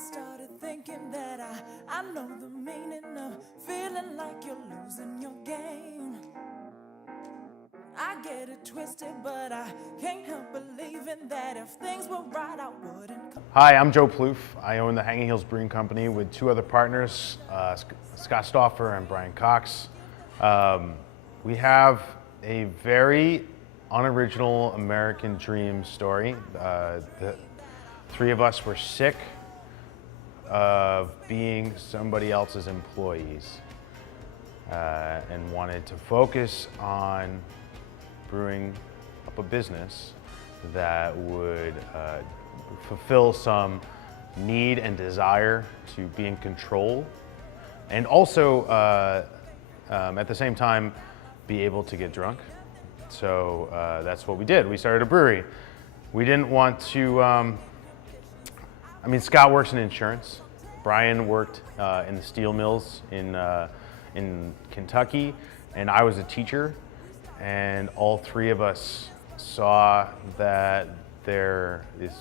started thinking that I know the meaning of feeling like you're losing your game. I get it twisted, but I can't help believing that if things were right, I wouldn't come. Hi, I'm Joe Ploof. I own the Hanging Hills Brewing Company with two other partners, Scott Stauffer and Brian Cox. We have a very unoriginal American dream story. The three of us were sick of being somebody else's employees and wanted to focus on brewing up a business that would fulfill some need and desire to be in control, and also at the same time be able to get drunk. So that's what we did. We started a brewery. We didn't want to, Scott works in insurance. Brian worked in the steel mills in Kentucky, and I was a teacher. And all three of us saw that there is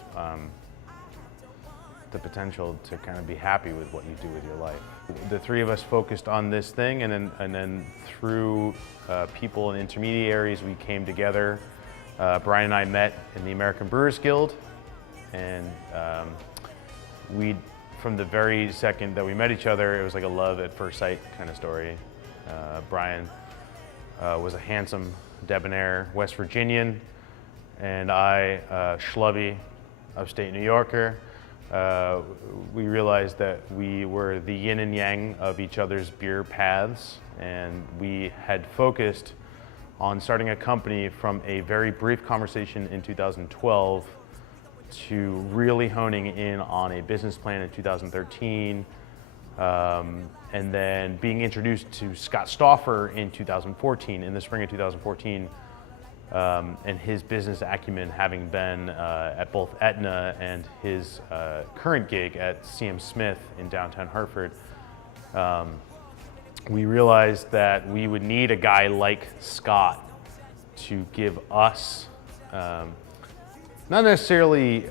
the potential to kind of be happy with what you do with your life. The three of us focused on this thing, and then through people and intermediaries, we came together. Brian and I met in the American Brewers Guild, and from the very second that we met each other, it was like a love at first sight kind of story. Brian was a handsome, debonair West Virginian, and I, schlubby, upstate New Yorker. We realized that we were the yin and yang of each other's beer paths, and we had focused on starting a company from a very brief conversation in 2012 to really honing in on a business plan in 2013. And then being introduced to Scott Stauffer in 2014, in the spring of 2014, and his business acumen having been at both Aetna and his current gig at CM Smith in downtown Hartford. We realized that we would need a guy like Scott to give us, not necessarily,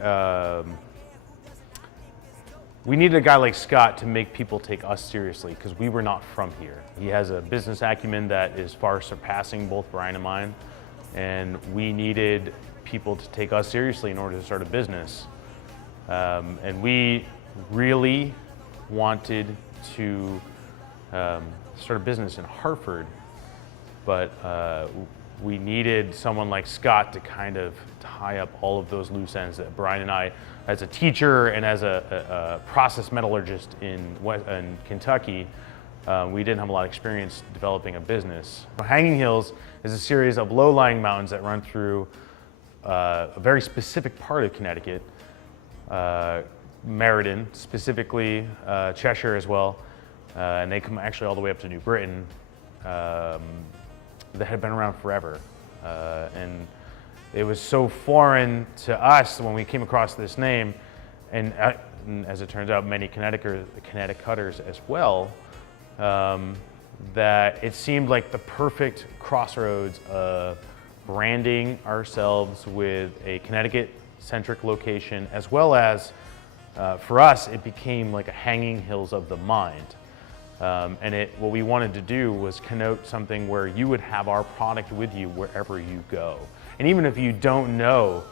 we needed a guy like Scott to make people take us seriously, because we were not from here. He has a business acumen that is far surpassing both Brian and mine, and we needed people to take us seriously in order to start a business. And we really wanted to start a business in Hartford, but we needed someone like Scott to kind of tie up all of those loose ends that Brian and I, as a teacher and as a process metallurgist in Kentucky, we didn't have a lot of experience developing a business. Hanging Hills is a series of low-lying mountains that run through a very specific part of Connecticut, Meriden, specifically Cheshire as well, and they come actually all the way up to New Britain, that had been around forever. And it was so foreign to us when we came across this name, and as it turns out, many Connecticuters as well, that it seemed like the perfect crossroads of branding ourselves with a Connecticut-centric location, as well as, for us, it became like a Hanging Hills of the mind. And what we wanted to do was connote something where you would have our product with you wherever you go. And even if you don't know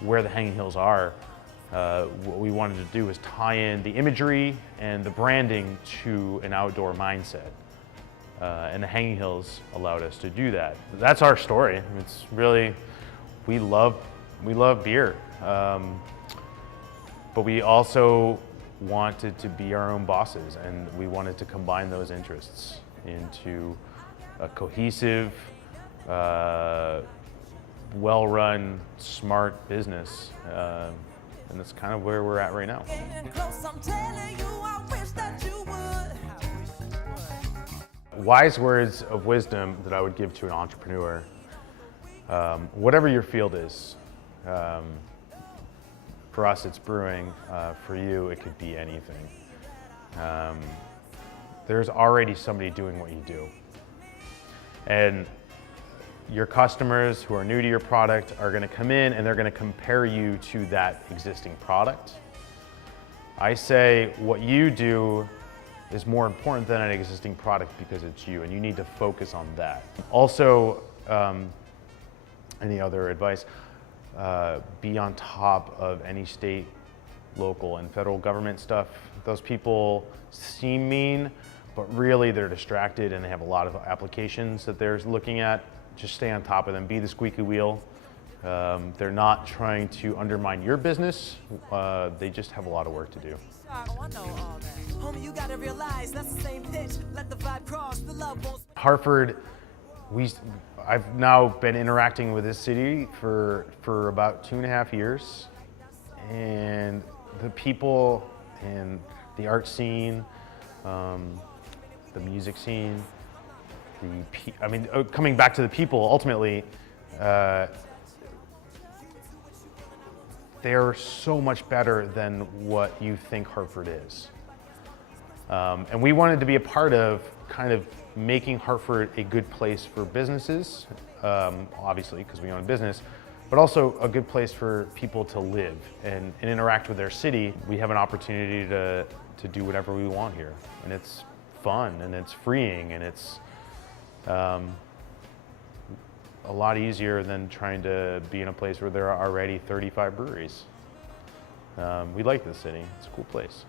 where the Hanging Hills are, what we wanted to do was tie in the imagery and the branding to an outdoor mindset. And the Hanging Hills allowed us to do that. That's our story. It's really, we love beer. But we also wanted to be our own bosses, and we wanted to combine those interests into a cohesive, well-run, smart business, and that's kind of where we're at right now. Wise words of wisdom that I would give to an entrepreneur, whatever your field is. For us, it's brewing. For you, it could be anything. There's already somebody doing what you do. And your customers who are new to your product are going to come in and they're going to compare you to that existing product. I say what you do is more important than an existing product because it's you, and you need to focus on that. Also, any other advice? Be on top of any state, local, and federal government stuff. Those people seem mean, but really they're distracted and they have a lot of applications that they're looking at. Just stay on top of them, be the squeaky wheel. They're not trying to undermine your business, they just have a lot of work to do. Hartford, I've now been interacting with this city for about 2.5 years, and the people and the art scene, the music scene, coming back to the people, ultimately, they're so much better than what you think Hartford is. And we wanted to be a part of kind of making Hartford a good place for businesses, obviously, because we own a business, but also a good place for people to live and interact with their city. We have an opportunity to do whatever we want here. And it's fun, and it's freeing, and it's a lot easier than trying to be in a place where there are already 35 breweries. We like this city, it's a cool place.